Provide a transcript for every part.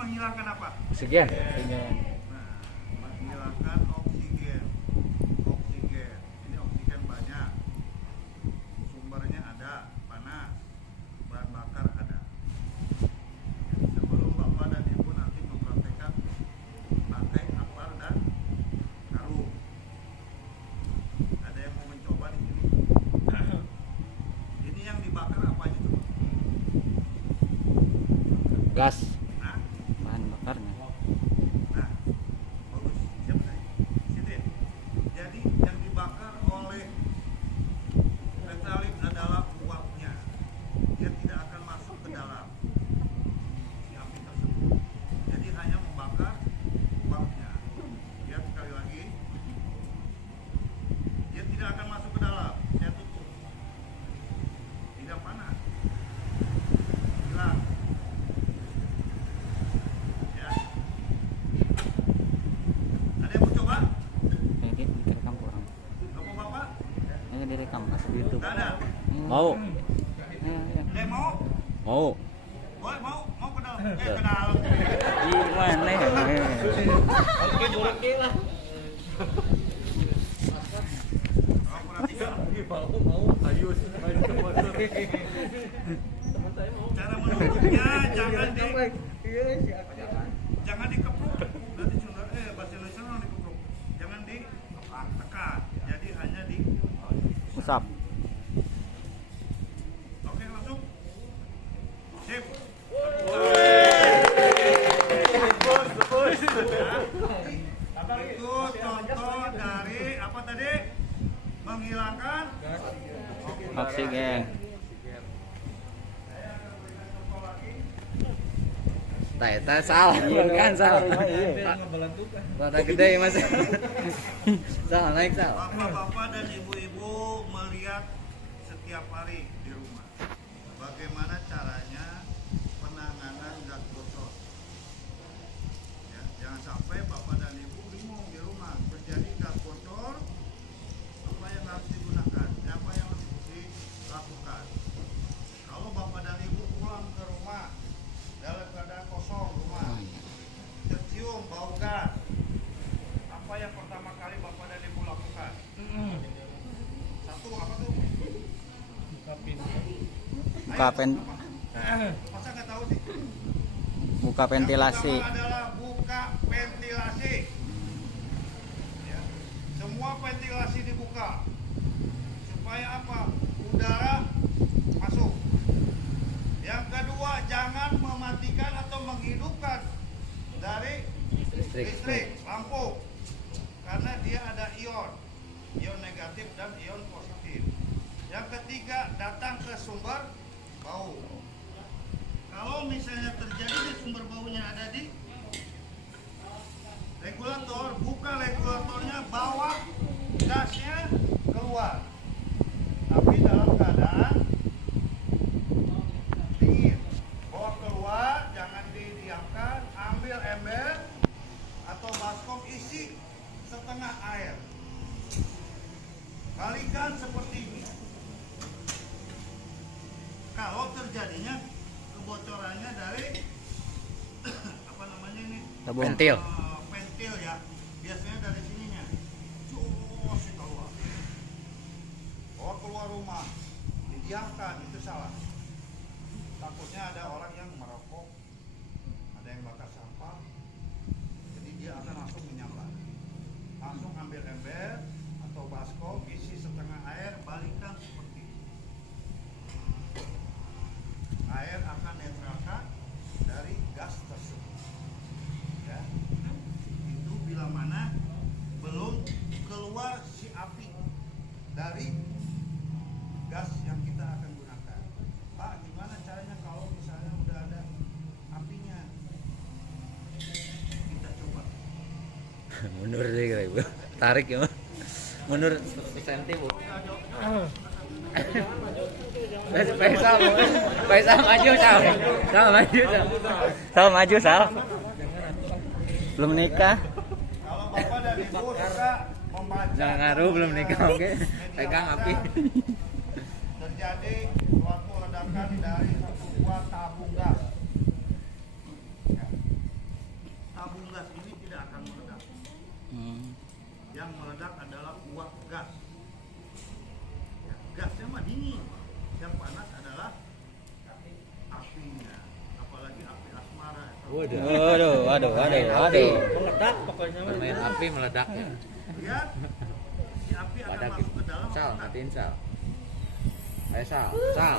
menghilangkan apa? Oksigen. Nah, menghilangkan oksigen. Oksigen. Ini oksigen banyak. Sumbernya ada, panas. Bahan bakar ada. Sebelum Bapak dan Ibu nanti mempraktekkan pakai apar dan karung. Ada yang mau mencoba di sini? Ini yang dibakar apa aja tuh? Gas. Nah, Bahan bakarnya. nah, bagus. Siapa tadi? Sini. Jadi yang dibakar oleh petralin adalah uapnya. Dia tidak akan masuk ke dalam si api tersebut. Jadi hanya membakar uapnya. Lihat sekali lagi. Dia tidak akan masuk ke dalam. Saya tutup. Tidak panas. Hilang. Ya. Ada yang mau coba? Ini direkam kurang. Gak mau Bapak? Ini direkam masuk di YouTube. Gak ada. Mau. Ada yang mau? Mau. Boleh mau? Mau ke dalam? Ke dalam. Gimana ya? Oke, boleh lah. Oh, perhatikan. Mau, ayo motor. Teman saya mau. Cara menutupnya jangan dikepruk. Nanti Sunda bahasa Indonesia orang dikepruk. Jangan ditekan. Jadi hanya di Usap. Oke, langsung. Sip. Itu contoh dari apa tadi? Menghilangkan Oksigen. Eta salah, bukan salah. Rada gede Mas. Salah naik salah. Bapak-bapak dan ibu-ibu melihat setiap hari di rumah bagaimana caranya penanganan gas bocor. Ya, jangan sampai bapak dan ibu bingung di rumah terjadi gas bocor, apa yang harus digunakan, apa yang harus dilakukan. Kalau bapak dan ibu pulang ke rumah dalam keadaan kosong rumah, tercium bau gas, apa yang pertama kali bapak dan ibu lakukan? Satu apa tuh? Buka Masa nggak tahu sih? buka ventilasi. Yang pertama adalah buka ventilasi. Ya. Semua ventilasi dibuka supaya apa? Udara masuk. Yang kedua, jangan mematikan atau menghidupkan dari listrik, lampu, karena dia ada ion negatif dan ion positif. Yang ketiga, datang ke sumber bau. Kalau misalnya terjadi di sumber baunya ada di regulator, buka regulatornya, bawa gasnya keluar, tapi dalam keadaan dingin. Bawa keluar, jangan didiamkan, ambil ember atau baskom, isi setengah air, balikan seperti ini. Kalau terjadinya kebocorannya dari apa namanya ini? Ventil. Ventil ya. Biasanya dari sininya. Cus keluar. Bawa keluar rumah. Didiamkan, itu salah. Takutnya ada orang yang merokok, ada yang bakar sampah. Jadi dia akan langsung menyambar. Langsung ambil ember atau baskom, isi setengah air, balikan seperti ini. Air akan netralkan dari gas tersebut. Ya. Itu bila mana belum keluar si api dari gas yang kita akan gunakan. Pak, gimana caranya kalau misalnya udah ada apinya? Kita coba. Mundur deh kira Ibu. Tarik ya, Mas. Mundur senti, Bu. Faisal maju, Sal. Sal maju, Sal. Sal maju, Sal. Belum nikah. Kalau Bapak dan Ibu suka membaca, Jangan ngaruh belum nikah, oke. Pegang api. terjadi suatu ledakan dari satu buah tabung gas. Ya. Yang panas adalah apinya, apalagi api asmara. Waduh. Meledak pokoknya. Bermain api meledak ya. Lihat, si api akan Badak masuk ke dalam. Sal, meledak. matiin Sal. Ayo Sal.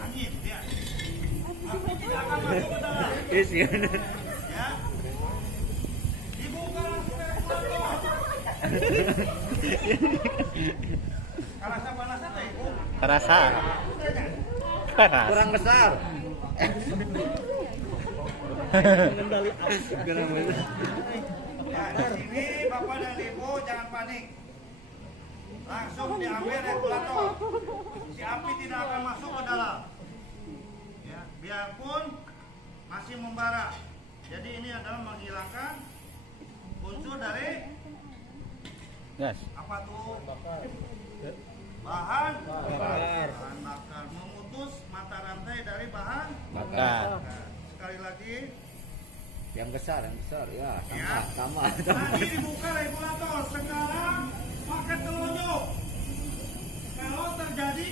Angin, ya. Api tidak akan masuk ke dalam. Yes, ya. Ya. Dibuka langsung regulator. Kerasa panasnya teh, Ibu? Kerasa. Kurang besar. Mengendali api. Ya, di sini Bapak dan Ibu jangan panik. Langsung diambil regulator. Si api tidak akan masuk ke dalam. Ya, biarpun masih membara. Jadi ini adalah menghilangkan unsur dari Yes. apa tuh? Bakar. Bahan Bakar. bahan bakar, memutus mata rantai dari bahan Bakar. bakar. Sekali lagi, Yang besar ya. Ya. Sama. tadi dibuka regulator, sekarang pakai telunjuk. Kalau terjadi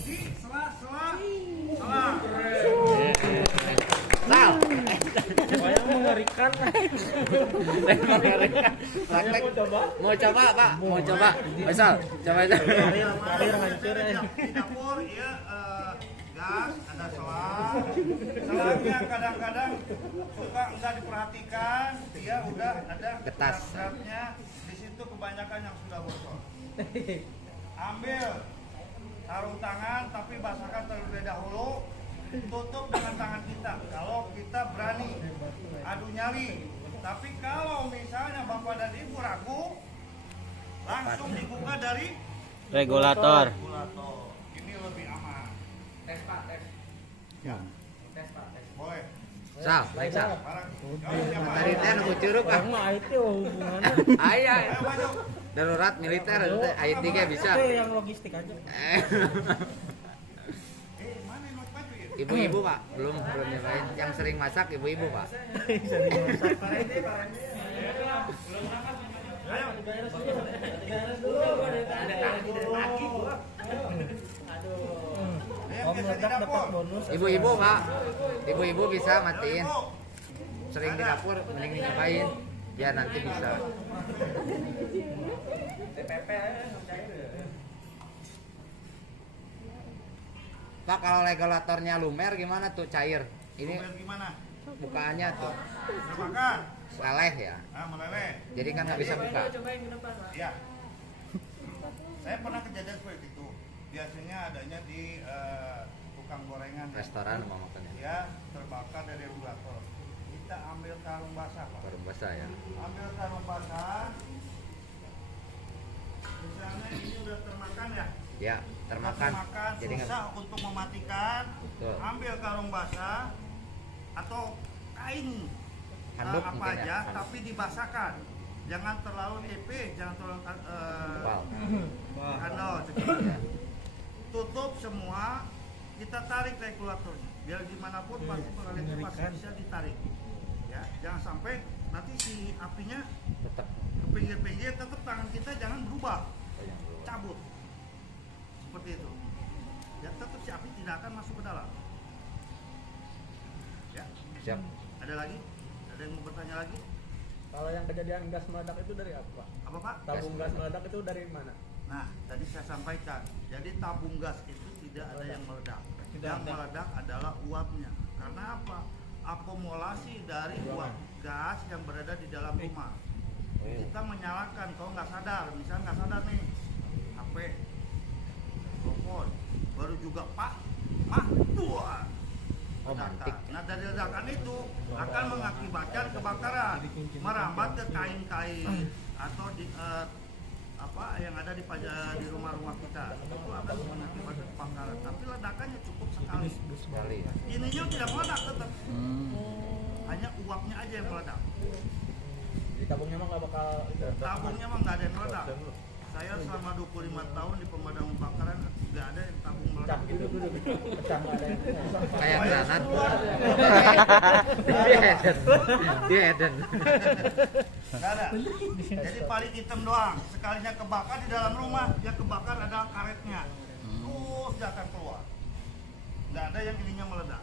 di sela-sela selang. Sal. Yang mengerikan. Praktek. Coba. Mau coba, Pak? Mau coba? Ayo Sal, coba aja. Karir hancur ya. Di dapur ya gas, ada selang. Selangnya kadang-kadang suka enggak diperhatikan, dia udah ada Getas. getas-getasnya. Di situ kebanyakan yang sudah bocor. Ambil sarung tangan tapi basahkan terlebih dahulu. Tutup dengan tangan kita kalau kita berani adu nyali. Tapi kalau misalnya Bapak dan Ibu ragu, langsung dibuka dari Regulator. regulator. Ini lebih aman. Tes Pak, tes. Ya. Tes Pak, tes. Boleh. Sal, baik Sal. Barang. Siapa? Tadi teh nu curug ah. Kamu IT hubungannya. Ayo. Ayo maju. Darurat militer IT ge bisa. Itu yang logistik aja. Mana yang mau maju ya? Ibu-ibu Pak, belum nyobain. Yang sering masak ibu-ibu Pak. Sering masak. Ayo. Ayo, Om biasa di meledak dapat dapur. bonus. Ibu-ibu Pak, ibu-ibu bisa matiin. Ibu. Sering di dapur, mending nyobain. Biar nanti bisa. Pak, kalau regulatornya lumer gimana tuh cair? Ini Lumer gimana? bukaannya tuh Terbakar. seleh ya. Ah, meleleh. Jadi kan nggak bisa buka. Ya. Saya pernah kejadian seperti itu. Biasanya adanya di tukang gorengan. Restoran mau makannya. Ya, terbakar dari regulator. Kita ambil karung basah, Pak. Baru basah ya. Ambil karung basah. Misalnya ini udah termakan ya. Ya, termakan. Termakan, Jadi nggak susah untuk mematikan. Betul. Ambil karung basah atau kain Handuk apa mungkin ya, aja, handuk. tapi dibasahkan. Jangan terlalu tipis, jangan terlalu Wow. kandol segitunya. Tutup semua, kita tarik regulatornya. Biar gimana pun pasti pengalir itu pasti bisa ditarik. Ya, jangan sampai nanti si apinya Tetap. ke pinggir-pinggir, tetap tangan kita jangan berubah, cabut seperti itu. Ya, tetap si api tidak akan masuk ke dalam. Ya, Siap. ada lagi? Ada yang mau bertanya lagi? Kalau yang kejadian gas meledak itu dari apa, Pak? Apa Pak? Tabung gas meledak itu dari mana? Nah, tadi saya sampaikan. Jadi tabung gas itu tidak ada yang meledak. Yang meledak adalah uapnya. Karena apa? Akumulasi dari uap gas yang berada di dalam rumah. Kita menyalakan kalau nggak sadar, misalnya nggak sadar nih, HP, telepon, baru juga Pak, tua. Oh, mantik. Nah, dari ledakan itu akan mengakibatkan kebakaran, merambat ke kain-kain atau di apa yang ada di rumah-rumah kita. Itu akan mengakibatkan kebakaran. Tapi ledakannya cukup sekali. Sekali. Ininya tidak meledak tetap. Hmm. Hanya uapnya aja yang meledak. Di tabungnya mah nggak bakal Tabungnya mah nggak ada yang meledak. Saya selama 25 tahun di pemadam kebakaran nggak ada yang tabung meledak. pecah gitu, pecah nggak ada yang. Kayak granat. Dia Eden. Nggak ada. Jadi paling hitam doang. Sekalinya kebakar di dalam rumah, dia kebakar ada karetnya. tidak akan keluar. Nggak ada yang ininya meledak.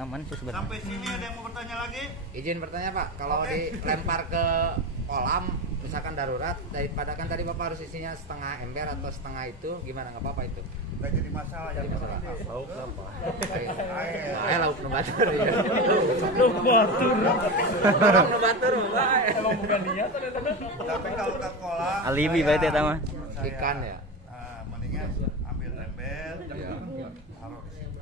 Aman sih sebenarnya. Sampai sini ada yang mau bertanya lagi? Izin bertanya Pak, kalau Oke. dilempar ke kolam misalkan darurat, daripada kan tadi Bapak harus isinya setengah ember atau setengah itu, gimana nggak apa-apa itu? Nggak jadi masalah ya. Lauk apa? Air. Ayo lauk nu batur ya. Lauk batur. Lauk nu batur Pak. Emang bukan niat ada Tapi kalau ke kolam, Alibi saya- berarti eta mah. saya, Ikan ya? mendingan ambil ember, Iya. taruh di situ.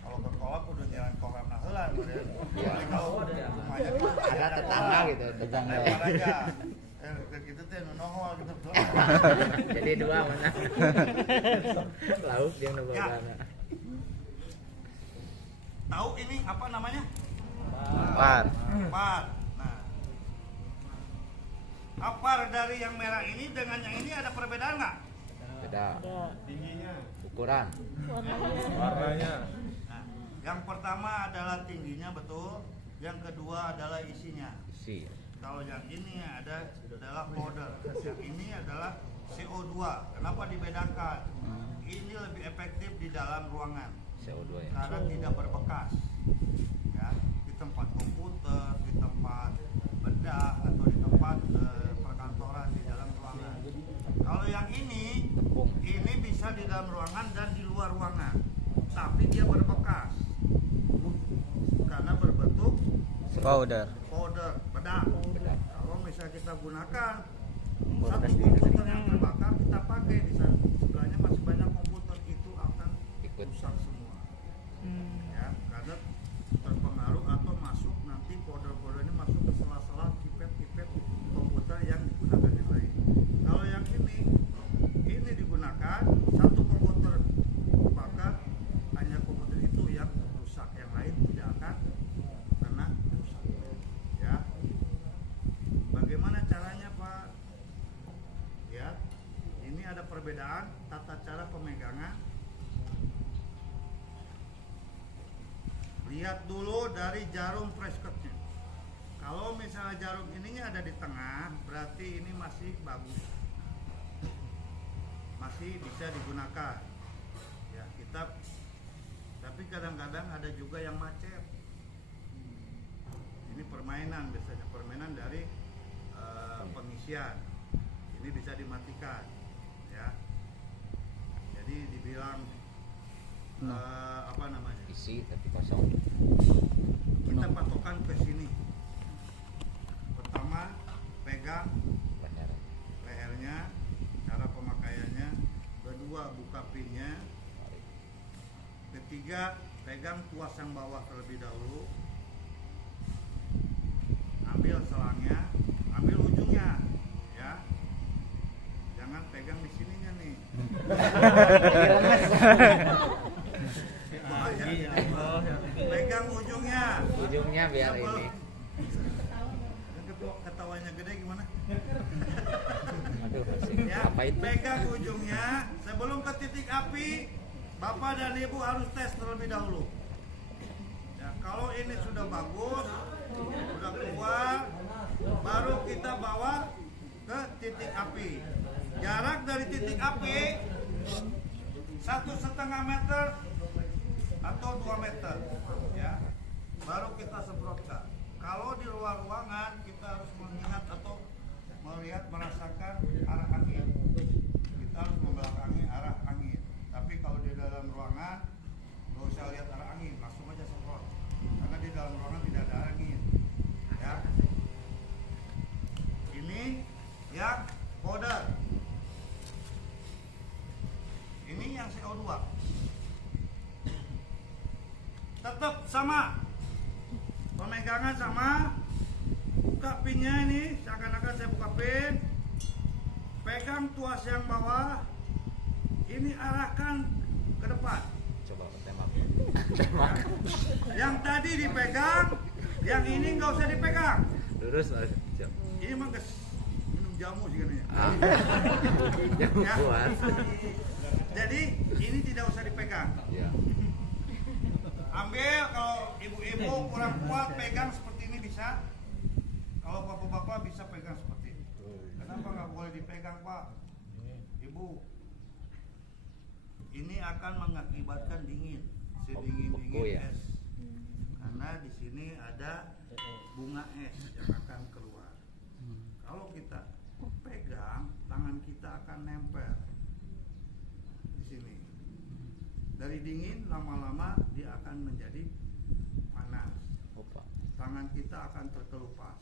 Kalau ke kolam udah jalan kolam naheula kemudian. Iya. Kalau rumahnya Ada tetangga gitu, tetangga. lempar aja. Gitu teh nu nohol gitu. Jadi dua mana? Lauk yang nu Ya. bagana. Tahu ini apa namanya? Par. Apar. Nah, apar dari yang merah ini dengan yang ini ada perbedaan nggak? Beda Tingginya. ukuran. Warnanya. Nah, yang pertama adalah tingginya betul, yang kedua adalah isinya. Isi. Kalau yang ini adalah powder, yang ini adalah CO2. Kenapa dibedakan? Ini lebih efektif di dalam ruangan CO2 ya. karena tidak berbekas. Ya, di tempat komputer, di tempat bedah atau di tempat perkantoran di dalam ruangan. Kalau yang ini bisa di dalam ruangan dan di luar ruangan, tapi dia berbekas karena berbentuk Powder. powder bedah. Kalau misalnya kita gunakan satu Bekas di komputer yang terbakar, kita pakai di sebelahnya masih banyak komputer, itu akan Ikut. rusak semua. Ya, karena terpengaruh atau masuk nanti powder-powder ini masuk ke sela-sela kipet-kipet komputer yang digunakan yang lain. Kalau yang ini digunakan satu komputer bakar, hanya komputer itu yang rusak, yang lain tidak akan kena rusak. Ya, bagaimana caranya Pak? Ya, ini ada perbedaan tata cara pemegangan. Lihat dulu dari jarum presketnya. Kalau misalnya jarum ininya ada di tengah, berarti ini masih bagus, masih bisa digunakan. Ya, kita. Tapi kadang-kadang ada juga yang macet. Ini permainan, biasanya permainan dari pengisian. Ini bisa dimatikan, ya. Jadi dibilang apa namanya? Isi tapi kosong. Kita patokan ke sini. Pertama, pegang Leher. lehernya, cara pemakaiannya. Kedua, buka pinnya. Ketiga, pegang tuas yang bawah terlebih dahulu. Ambil selangnya, ambil ujungnya, ya. Jangan pegang di sininya nih. Bahaya. Pegang ujungnya. Ujungnya biar ini. Ketawanya gede gimana? Aduh, Ya, apa itu? pegang ujungnya. Sebelum ke titik api, Bapak dan Ibu harus tes terlebih dahulu. Ya, kalau ini sudah bagus, sudah keluar, baru kita bawa ke titik api. Jarak dari titik api 1,5 meter atau 2 meter, ya. Baru kita semprotkan. Kalau di luar ruangan kita harus mengingat atau melihat, merasakan arah angin. Kita harus membelakangi arah angin. Tapi kalau di dalam ruangan nggak usah lihat arah angin, langsung aja semprot. Karena di dalam ruangan tidak ada angin. Ya. Ini yang powder. Ini yang CO2. Tetap sama. Pemegangan sama. Buka pinnya ini, seakan-akan saya buka pin. Pegang tuas yang bawah. Ini arahkan ke depan. Coba tembak. Tembak. Yang tadi dipegang, yang ini nggak usah dipegang. Lurus lurus. Siap. Ini mah geus minum jamu sih katanya. Ah. Jangan Ya. buat. Jadi ini tidak usah dipegang. Ya. Ambil, kalau ibu-ibu kurang kuat pegang seperti ini bisa. Kalau bapak-bapak bisa pegang seperti ini. Kenapa nggak boleh dipegang Pak? Ibu, ini akan mengakibatkan dingin, si Oh, dingin-dingin beku ya? es. Karena di sini ada bunga es yang akan keluar. Kalau kita pegang, tangan kita akan nempel di sini. Dari dingin lama-lama dia akan menjadi panas. Opa. Tangan kita akan terkelupas.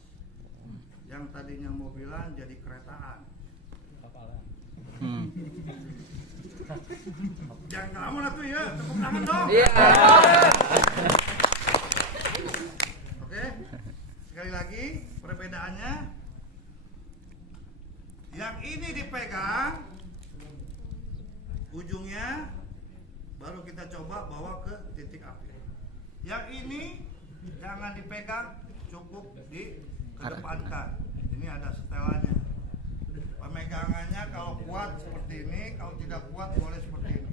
Yang tadinya mobilan jadi keretaan. Hmm. Jangan ngelamun atuh ya, tepuk tangan dong. Iya. Oke. Sekali lagi perbedaannya. Yang ini dipegang ujungnya, baru kita coba bawa ke titik api. Yang ini jangan dipegang, cukup dikedepankan. Ini ada setelannya. Pemegangannya kalau kuat seperti ini, kalau tidak kuat boleh seperti ini.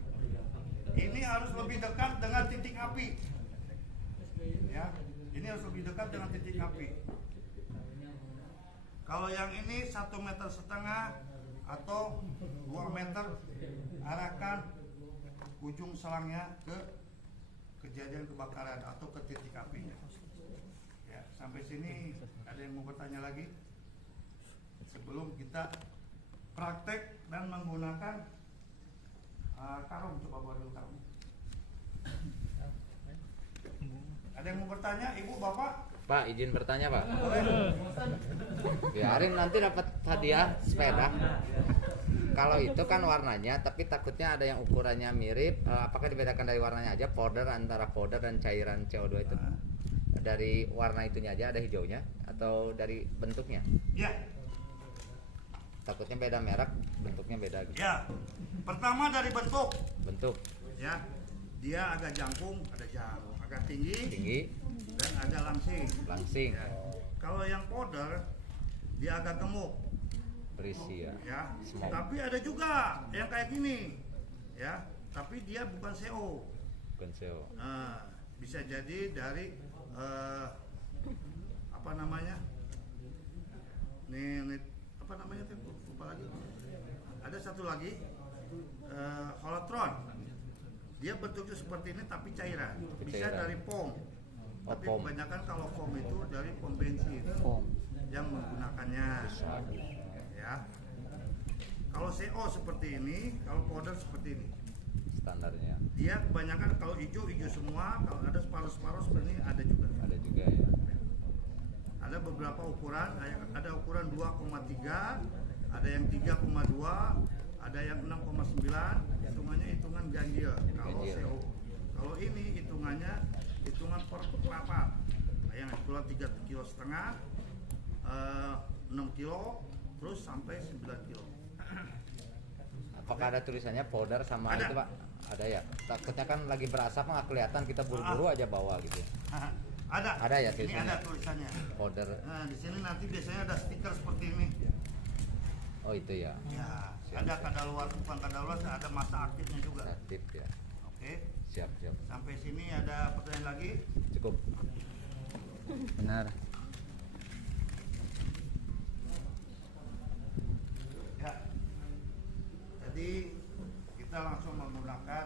Ini harus lebih dekat dengan titik api. Ya, ini harus lebih dekat dengan titik api. Kalau yang ini 1,5 meter atau 2 meter, arahkan ujung selangnya ke kejadian kebakaran atau ke titik apinya. Ya, sampai sini ada yang mau bertanya lagi? Sebelum kita praktek dan menggunakan karung, coba buat dulu karung. Ada yang mau bertanya, Ibu, Bapak? Pak, izin bertanya, Pak. Boleh. Biarin nanti dapat hadiah sepeda. Kalau itu kan warnanya, tapi takutnya ada yang ukurannya mirip. Apakah dibedakan dari warnanya aja? Powder, antara powder dan cairan CO2 itu dari warna itunya aja ada hijaunya atau dari bentuknya? Ya, Takutnya beda merek, bentuknya beda gitu. ya. Pertama dari bentuk, Bentuk ya. Dia agak jangkung, agak tinggi, tinggi, dan agak langsing. langsing, Ya. Kalau yang powder, dia agak gemuk, berisi ya. ya. Smoke. Tapi ada juga yang kayak gini, ya. Tapi dia bukan CO. Bukan CO. Nah, bisa jadi dari apa namanya? Nih, apa namanya tuh? Lupa lagi. Ada satu lagi, holotron. Dia bentuknya seperti ini tapi cairan. Bisa Cairan. dari pom. Oh, Tapi pom. kebanyakan kalau pom itu dari pom bensin Foam. yang menggunakannya. Ya. Kalau CO seperti ini, kalau powder seperti ini. Standarnya Dia kebanyakan kalau hijau semua, kalau ada separuh-separuh seperti ini ada juga. ada juga ya. Ada beberapa ukuran, ada ukuran 2,3, ada yang 3,2, ada yang 6,9, hitungannya hitungan ganjil kalau Ganjil. CO. Kalau ini hitungannya hitungan per perapat. Yang keluar 3,5 kilo, 6 kilo, terus sampai 9 kilo. Apakah ada tulisannya powder sama Ada. itu, Pak? Ada ya. Takutnya kan lagi berasap nggak kelihatan, kita buru-buru aja bawa gitu. Ada. Ada ya Ini tulisannya? ada tulisannya. Powder. Nah, di sini nanti biasanya ada stiker seperti ini. Oh itu ya. Ya, Siap, ada siap. kadaluarsa, bukan kadaluarsa, ada masa aktifnya juga. Aktif ya. Oke. Siap, siap. Sampai sini ada pertanyaan lagi? Cukup. Benar. Ya. Jadi kita langsung menggunakan